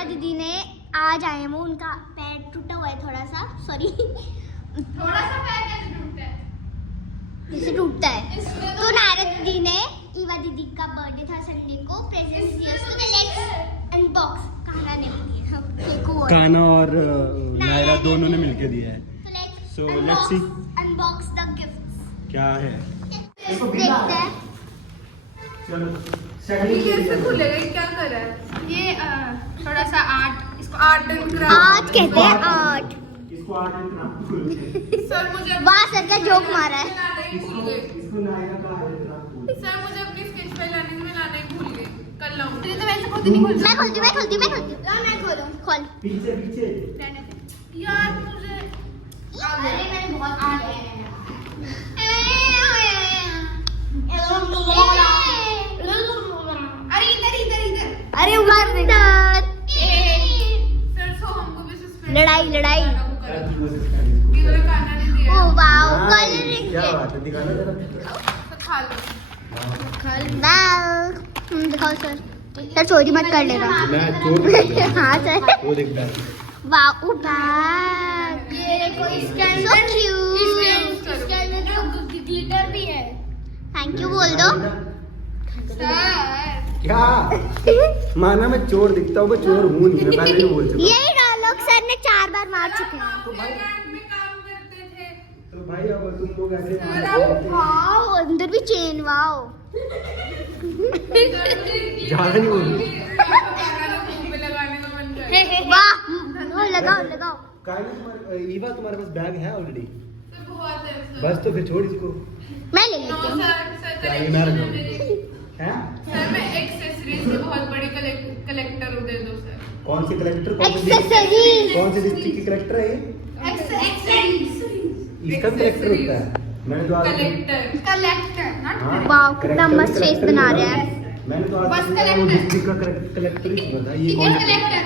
नायरा दीदी ने आज आए हैं, वो उनका पैर टूटा हुआ है थोड़ा सा, सॉरी थोड़ा सा पैर कैसे टूटता है? जैसे टूटता है। तो नायरा दीदी ने ईवा दीदी का बर्थडे था संडे को, प्रेजेंट दिया उसको, तो लेट्स अनबॉक्स। काना ने भी दिया हम देखो, काना और नायरा दोनों ने मिलके दिया है। So let's see unbox the gifts। क्या है। देखते हैं। चलो ये कैसे खुलेगा? ये क्या कर रहा है? ये थोड़ा सा आर्ट, इसको आर्ट एंड क्राफ्ट आर्ट कहते हैं, आर्ट। इसको आर्ट एंड क्राफ्ट। सर मुझे वाह सर क्या जोक मारा है। इसको नायरा का आर्ट एंड क्राफ्ट। सर मुझे अपनी स्केच फाइल लाने में लाना ही भूल गए। कल लाऊं। तो वैसे खुद नहीं खुल। मैं खोलती हूँ। मैं खोलूँ। खोल। पीछे यार मुझे अरे मैंने बहुत अरे इधर अरे उधर सर सो हमको भी सस्पेंड लड़ाई ये वाला काना ने दिया ओ वाओ कलरिंग क्या बात है, दिखाना जरा। तो खा लो। वाओ दिखाओ सर। सर चोरी मत कर लेना। मैं चोर हाँ सर। वो देखता है। वाओ बैग, ये देखो इसके सो क्यूट। इसके अंदर जो ग्लिटर भी है। थैंक यू बोल दो। सर क्या माना मैं चोर दिखता हूँ, मैं चोर हूँ नहीं, मैं पहले भी बोल चुका हूँ। यही डायलॉग सर ने 4 बार मार चुके हैं। तो भाई में काम करते थे। तो भाई अब तुम लोग ऐसे वाओ अंदर भी चेन, वाओ ज्यादा नहीं बोल रही। लगाने का मन कर रहा है। वाह लगाओ। ईवा तुम्हारे पास बैग है ऑलरेडी? सर बहुत है सर। बस तो फिर छोड़ इसको। मैं ले नो लेती हूँ। सर क्या ये मैं कलेक्शन रखूं? है मेरी। हैं? सर मैं एक्सेसरीज की बहुत बड़ी कलेक्टर हूँ, दे दो सर। कौन सी कलेक्टर? Accessories। कौन सी डिस्ट्रिक्ट की कलेक्टर है ये? एक्सेसरीज इसका कलेक्टर होता है। मैंने तो आज कलेक्टर नॉट हाँ, वाओ कितना कलेक्टर मस्त फेस कलेक्टर बना ही रहा है। होता है। मैंने तो आज बस वो कलेक्टर। डिस्ट्रिक्ट का कलेक्टर ही सुना था। ये कौन टिकट सा कलेक्टर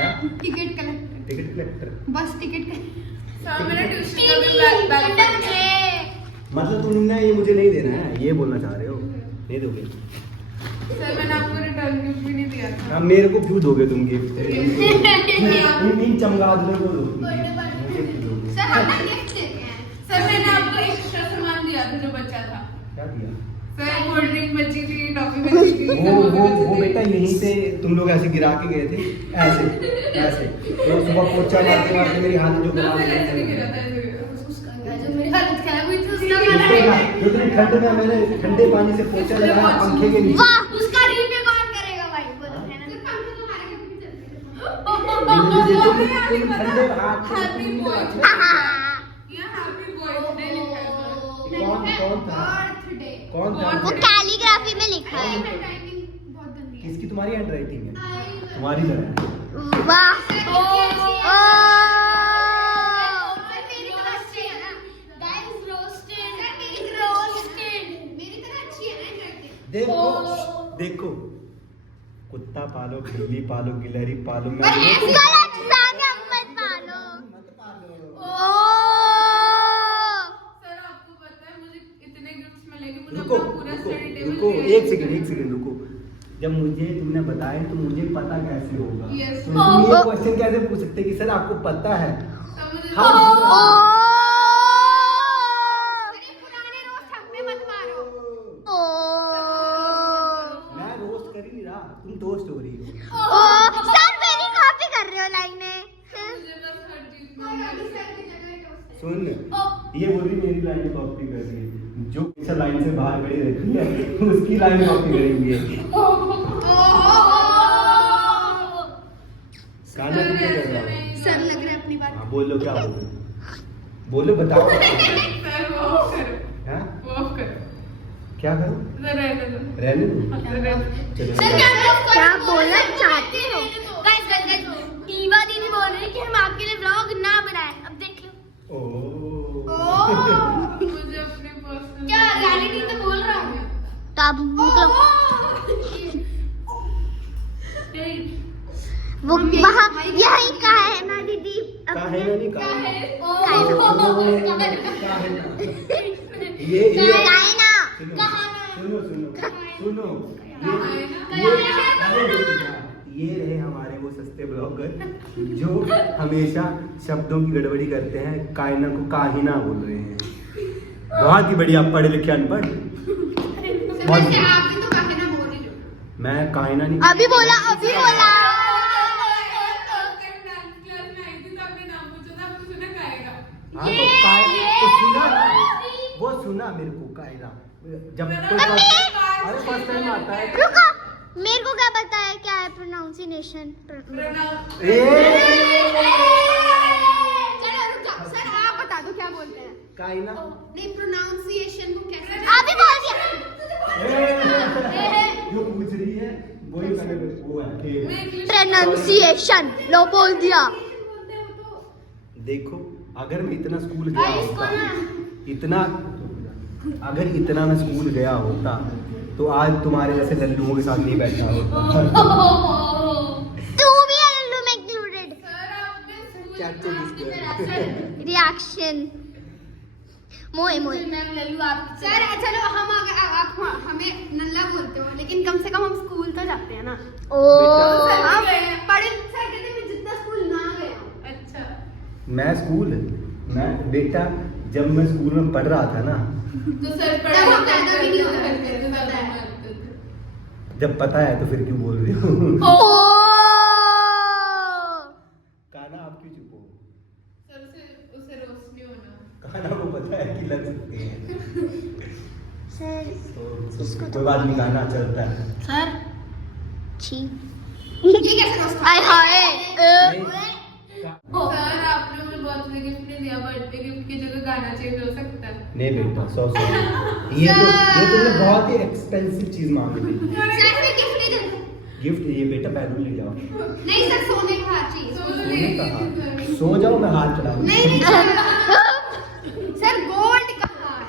है? Ticket collector ticket collector. बस टिकट सर मेरा ट्यूशन का भी बैग मतलब तुमने ये मुझे नहीं देना है, ये बोलना चाह रहे हो? नहीं दोगे? सर मैंने आपको रिटर्न गिफ्ट भी नहीं दिया था। हाँ, मेरे को क्यों दोगे तुम गिफ्ट? इन चमगादड़ों को दोगे। मुझे क्यों दोगे? सर हम ना गिफ्ट देते हैं। सर मैंने आपको एक्स्ट्रा सामान दिया था जो बचा था। क्या दिया? सर कोल्ड ड्रिंक बची थी, टॉफी बची थी, वो बेटा यहीं से तुम लोग ऐसे गिरा के गए थे, ऐसे तो सुबह पोछा मारते मारते मेरी हालत जो खराब हो गई। जो मेरी हालत खराब हुई थी उसका जो तुम ठंड में मैंने ठंडे पानी से पोछा लगाया पंखे के नीचे। वाह उसका रिव्यू कौन करेगा भाई? बोलो है ना? पंखे तो हमारे घर में चलते तुम ठंडे हाथ से हैप्पी बॉय यहाँ हैप्पी बॉय डे लिखा है। कौन था? बर्थडे कौन था? वो कैलीग्राफी में लिखा है। हैंडराइटिंग बहुत गंदी है। किसकी? तुम्हारी हैंडराइटिंग है? तुम्हारी तरह है। वाह मेरी तरह अच्छी है ना गाइस? रोस्टेड मेरी रोस्टेड मेरी तरह अच्छी है ना हैंडराइटिंग? देखो कुत्ता पालो, बिल्ली पालो, गिलहरी पालो, मैं गलत सागे मत पालो। सर आपको पता है मुझे इतने गिफ्ट्स मिलेंगे, मुझे रुको अपना पूरा स्टडी टेबल रुको एक सेकंड रुको। जब मुझे तुमने बताया तो मुझे पता कैसे होगा? Yes. तो तुम ये क्वेश्चन कैसे पूछ सकते कि सर आपको पता है? सब मुझे हाँ। अरे पुराने रोस्ट हम पे मत मारो। मैं रोस्ट कर ही नहीं रहा, तुम टोस्ट हो रही हो। सर मेरी कॉपी कर रहे हो लाइनें। मुझे बस हर चीज में सर की जगह टोस्ट है। सुन, ये बोल रही मेरी लाइन कॉपी कर रही है। जो हमेशा लाइन से बाहर खड़ी रहती है उसकी लाइन कॉपी करेंगे। गाना तुम क्या कर रहा हो? सर लग रहा है अपनी बात। हाँ बोलो, क्या बोलो? बोलो, बताओ। सर वो ऑफ करो, हाँ? वो ऑफ करो। क्या करूं? सर रहने दो। रहने दो। चलो। सर क्या बोलना चाहते हो? गाइस ईवा दीदी बोल रही है कि हम आपके लिए व्लॉग ना बनाएं। अब देख लो। मुझे अपने पर्सनल क्या रियलिटी तो बोल रहा हूँ। तो आप निकलो। वो वहाँ यही का है ना दीदी? का है ना? नहीं का है। का है ना? ये का है ना? सुनो सुनो सुनो सुनो। का है ना? ये ये रहे हमारे वो सस्ते ब्लॉगर जो हमेशा शब्दों की गड़बड़ी करते हैं, कायना को काहिना बोल रहे हैं। बहुत ही बढ़िया, पढ़े लिखे अनपढ़। आप भी तो काहे ना बोल रहे हो। मैं काहिना नहीं, अभी बोला हाँ तो तो सुना ना, वो सुना मेरे को कायना जब कोई अरे फर्स्ट टाइम आता है। रुको, मेरे को क्या पता है क्या है प्रोनाउंसिएशन। चलो रुक जाओ सर, आप बता दो क्या बोलते हैं। कायना नहीं, प्रोनाउंसिएशन को कैसे? अभी बोल दिया। जो पूछ रही है वही मैंने वो है। प्रोनाउंसिएशन लो बोल दिया। देखो अगर मैं इतना स्कूल गया होता, अगर इतना मैं स्कूल गया होता तो आज तुम्हारे जैसे लल्लुओं के साथ नहीं बैठा होता। तू भी है लल्लू में इंक्लूडेड। रिएक्शन मोए सर चलो हम आप हमें नल्ला बोलते हो, लेकिन कम से कम हम स्कूल तो जाते हैं ना। ओ हम पढ़े सर कहते मैं जितना स्कूल ना गया हूं। अच्छा मैं बेटा जब मैं स्कूल में पढ़ रहा था ना, तो सर पढ़ा भी नहीं होता है। जब पता है तो फिर क्यों बोल रही हो? काना आप क्यों चुप हो? सर से उसे रोस्ट नहीं होना। काना को पता है कि लग सकते हैं सर तो कोई बात नहीं, गाना चलता है। सर छी ये कैसे रोस्ट? आय हाय सर आपने मुझे बर्थडे गिफ्ट नहीं दिया, बर्थडे गिफ्ट की जगह गाना चेंज हो सकता है। नहीं बेटा, सौ ये तुमने बहुत ही एक्सपेंसिव चीज मांगी थी। सर फिर गिफ्ट नहीं दे। गिफ्ट ये बेटा बैलून ले जाओ। नहीं सर, सोने का हार चाहिए। सोने का हार? सो जाओ, मैं हार चढ़ाऊं। नहीं सर गोल्ड का हार।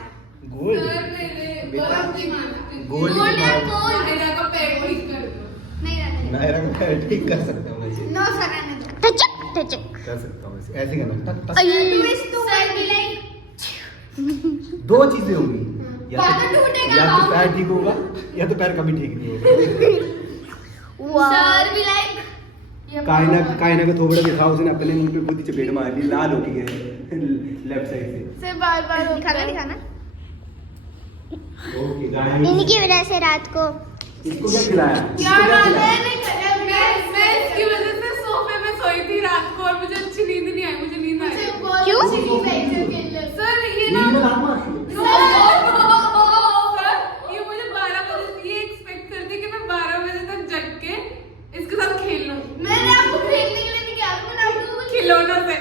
गोल्ड? बेटा गोल्ड नायरा का पैर ठीक कर दो। नहीं रहने। नायरा का पैर ठीक कर सकता हूँ वैसे। नो सर रहने दो। टचक कर सकता हूँ वैसे, ऐसे करना टक टक। सर भी लाइक दो चीजें होंगी, या तो पैर ठीक होगा या तो पैर कभी ठीक नहीं होगा। सर भी लाइक कायना का थोबड़ा दिखाओ, उसने अपने मुंह पे खुद ही चपेट मार ली, लाल होके गए लेफ्ट साइड से। से बार दिखाना। ओके गाइस, इनकी वजह से रात को इसको क्या खिलाया? क्या बात है? मैं इसकी वजह से सोफे में सोई थी रात को और मुझे अच्छी नींद नहीं आई। मुझे नींद आई। क्यों? सर ये ना ये मुझे 12 बजे ये एक्सपेक्ट करती कि मैं 12 बजे तक जग के इसके साथ खेल लूं। मैंने आपको खेलने के लिए नहीं किया, मैंने आपको खिलौनों से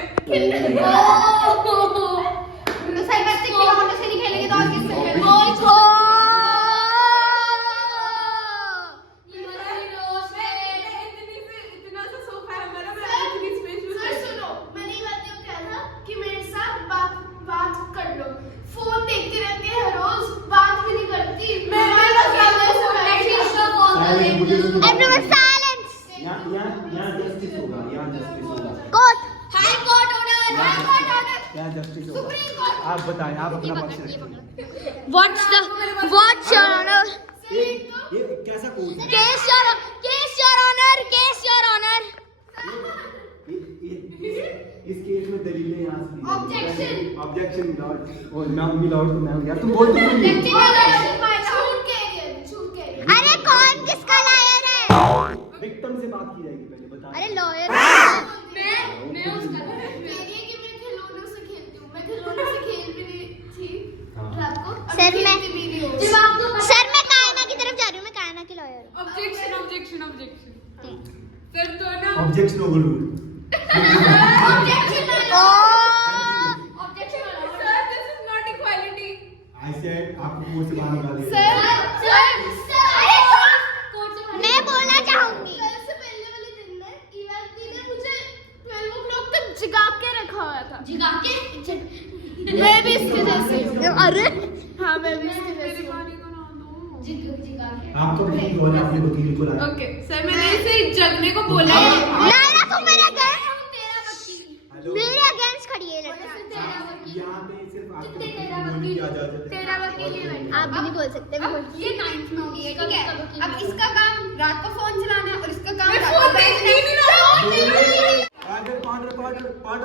सर बच्चे खिलौनों से नहीं खेलेंगे तो और किससे खेलेंगे? इतना सा सोफा है हमारा, मैं इतनी स्पेस यूज कर। सुनो, मैंने ये बात कहा था कि मेरे साथ बात कर लो। फोन देखती रहती है हर रोज, बात भी नहीं करती। मैं एवरीवन साइलेंस। यहाँ जस्टिस होगा, यहाँ जस्टिस होगा। Court high court order, high court order. यहाँ जस्टिस होगा। Supreme court. आप बताएं, आप अपना पक्ष रखिए। What's your honour? ये कैसा कोर्ट है? Case your honour, case your honour. इस केस में दलीलें यहाँ से दी Objection. ऑब्जेक्शन लॉर्ड और नाम भी लॉर्ड तो मैं यार तुम बोलते क्यों नहीं? अरे कौन किसका लायर है? विक्टिम से बात की जाएगी पहले, बता। अरे लॉयर। मैं उसका मेरी है कि मैं खिलौनों से खेलती हूँ। मैं खिलौनों से खेल भी रही थी रात को। सर मैं कायना की तरफ जा रही हूँ, मैं कायना की लॉयर हूँ। ऑब्जेक्शन सर तो ना objection over rule. Objection objection sir, this is not equality. I said आपको कोर्ट से बाहर निकाल दिया। मैं बोलना चाहूंगी। कल से पहले वाले दिन में ईवा दी ने मुझे 12 o'clock तक जगा के रखा हुआ था। जगा के? मैं भी इसके जैसी हूँ। अरे हाँ, मैं भी इसके जैसी हूँ। आपको ठीक हो रहा है, अपने वकील को लाया। ओके सर, मैंने इसे जगने को बोला है। नायरा तुम मेरे हेलो, मेरे अगेंस्ट खड़ी है लड़का। यहाँ पे सिर्फ आपके वकील को बोलने की इजाजत है। तेरा वकील ही बैठा। आप भी नहीं बोल सकते। मैं अब ये 9th में हो गई है, ठीक है? अब इसका काम रात को फोन चलाना है और इसका काम ओ ओ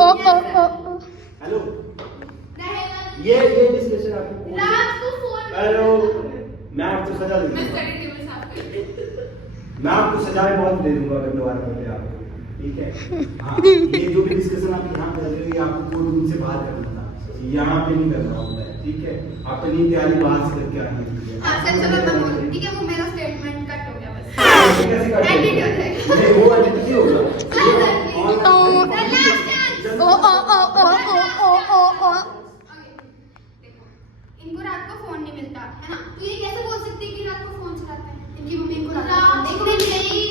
ओ ओ हेलो, ये डिस्कशन आपको रात को फोन हेलो, मैं आपको सजा दूंगा। मैं स्टडी टेबल साफ कर मैं आपको सजाएं बहुत दे दूंगा अगर दोबारा बोले आपको, ठीक है? हाँ, ये जो भी डिस्कशन आप यहाँ कर रहे हो ये आपको कोर्ट रूम से बाहर करना था, यहाँ पे नहीं करना होता है, ठीक है? आप अपनी तैयारी बाहर से करके आनी है। हाँ सर चलो मैं बोल ठीक है वो मेरा स्टेटमेंट कट हो गया बस कैसे करते हो? एडिट हो जाएगा नहीं, वो एडिट नहीं होगा। ओ ओ ओ ओ ओ ओ ओ ओ इनको रात को फोन नहीं मिलता है ना तो ये कैसे बोल सकते हैं कि रात को फोन चलाते हैं इनकी मम्मी इनको रात को फोन नहीं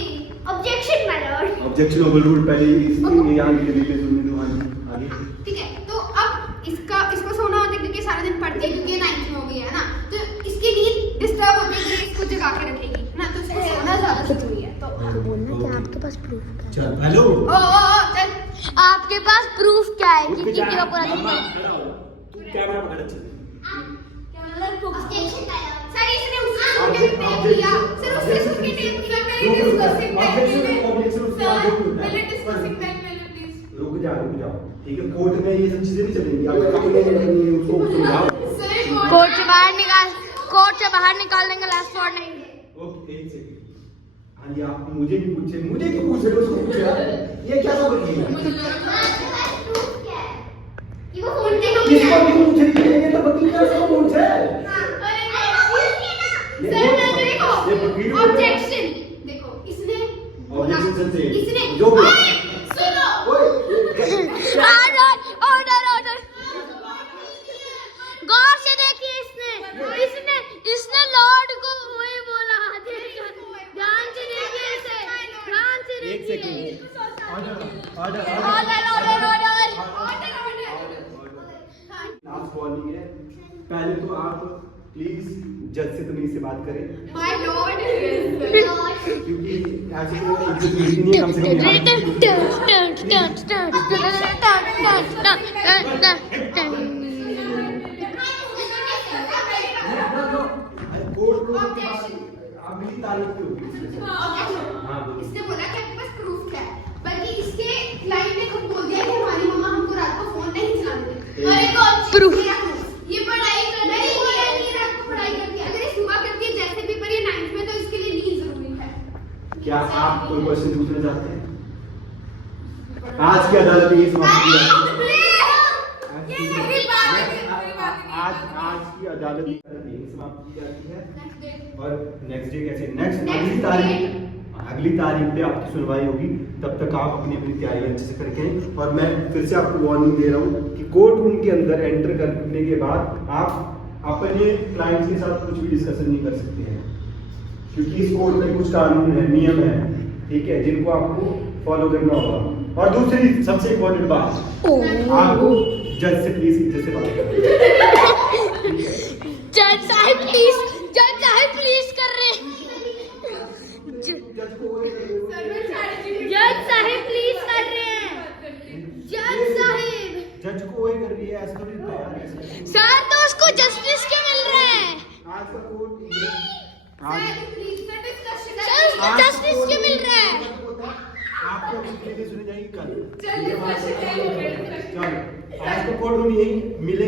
objection my Lord objectionable rule पहले इसलिए यहाँ के लिए सुन लो आगे। ठीक है तो अब इसको सोना होता है क्योंकि सारा दिन पढ़ती है क्योंकि 9th में हो गई है ना तो इसकी नींद डिस्टर्ब होती है तो इसको जगा के रखेगी है ना तो इसको सोना ज्यादा जरूरी है तो बोलना कि आपके पास प्रूफ क्या है? चल हेलो, ओ चल आपके पास प्रूफ क्या है कि रुक जा, किसी का पूरा दिन तू कैमरा पकड़ अच्छे से। सर इसने उससे सुन के टेप लिया सर उससे सुन के टेप लिया मेरे डिस्कसिंग टाइम पहले डिस्कसिंग टाइम पहले प्लीज रुक जाओ, ठीक है? कोर्ट में ये सब चीजें नहीं चलेंगी, आप अपने उसको समझाओ। सर कोर्ट से बाहर निकालने का लास्ट वार्ड नहीं। ओके, एक सेकंड। हाँ जी, आप मुझे क्यों पूछ रहे हो? उसको पूछे यार, ये क्या सब है? ये वो फोन देखो किसको क्यों पूछ रही है? ये तो वकील का सब पूछ है। देखो ऑब्जेक्शन देखो इसने ऑब्जेक्शन से इसने जो भी सुनो ऑर्डर गौर से देखिए इसने लॉर्ड को वही बोला ध्यान से देखिए इसे ध्यान से एक देखिए सेकंड। ऑर्डर लास्ट वार्निंग है, पहले तो आप प्लीज जज से तमीज से बात करें माय लॉर्ड क्योंकि ऐसे तो इज्जत मिलती नहीं है कम से कम कोर्ट रूम के बाद आप मेरी तारीफ क्यों? हाँ, बोलिए। इसने बोला कि आपके पास प्रूफ क्या है बल्कि इसके क्लाइंट ने खुद बोल दिया कि हमारी मम्मा हमको रात को फोन नहीं चलाने देती अरे कौन Proof. ये पढ़ाई कर रही है नहीं रात को पढ़ाई करती है अगर ये सुबह करती है जैसे भी पर ये 9th में तो इसके लिए नींद जरूरी है क्या आप कोई क्वेश्चन पूछना चाहते हैं? आज की अदालत में ये समाप्त किया आज की अदालत में समाप्त की जाती है और नेक्स्ट डे कैसे अगली तारीख पे आपकी सुनवाई होगी। तब तक आप अपनी तैयारी अच्छे से करके और मैं फिर से आपको वार्निंग दे रहा हूँ कि कोर्ट रूम के अंदर एंटर करने के बाद आप अपने क्लाइंट के साथ कुछ भी डिस्कशन नहीं कर सकते हैं क्योंकि इस कोर्ट में कुछ कानून है, नियम है, ठीक है, जिनको आपको फॉलो करना होगा। और दूसरी सबसे इम्पोर्टेंट बात, आपको जज से प्लीज इज्जत से बात करनी है। जज साहब प्लीज कर रहे हैं जज साहब प्लीज कर रहे हैं जज को वही कर रही है, ऐसा थोड़ी होता है यार। सर तो उसको जस्टिस क्या मिल रहा है आज का कोर्ट ये सर जस्टिस क्या मिल रहा है आपको सुनी जाएगी कल। चलो आज का कोर्ट रूम यही मिले।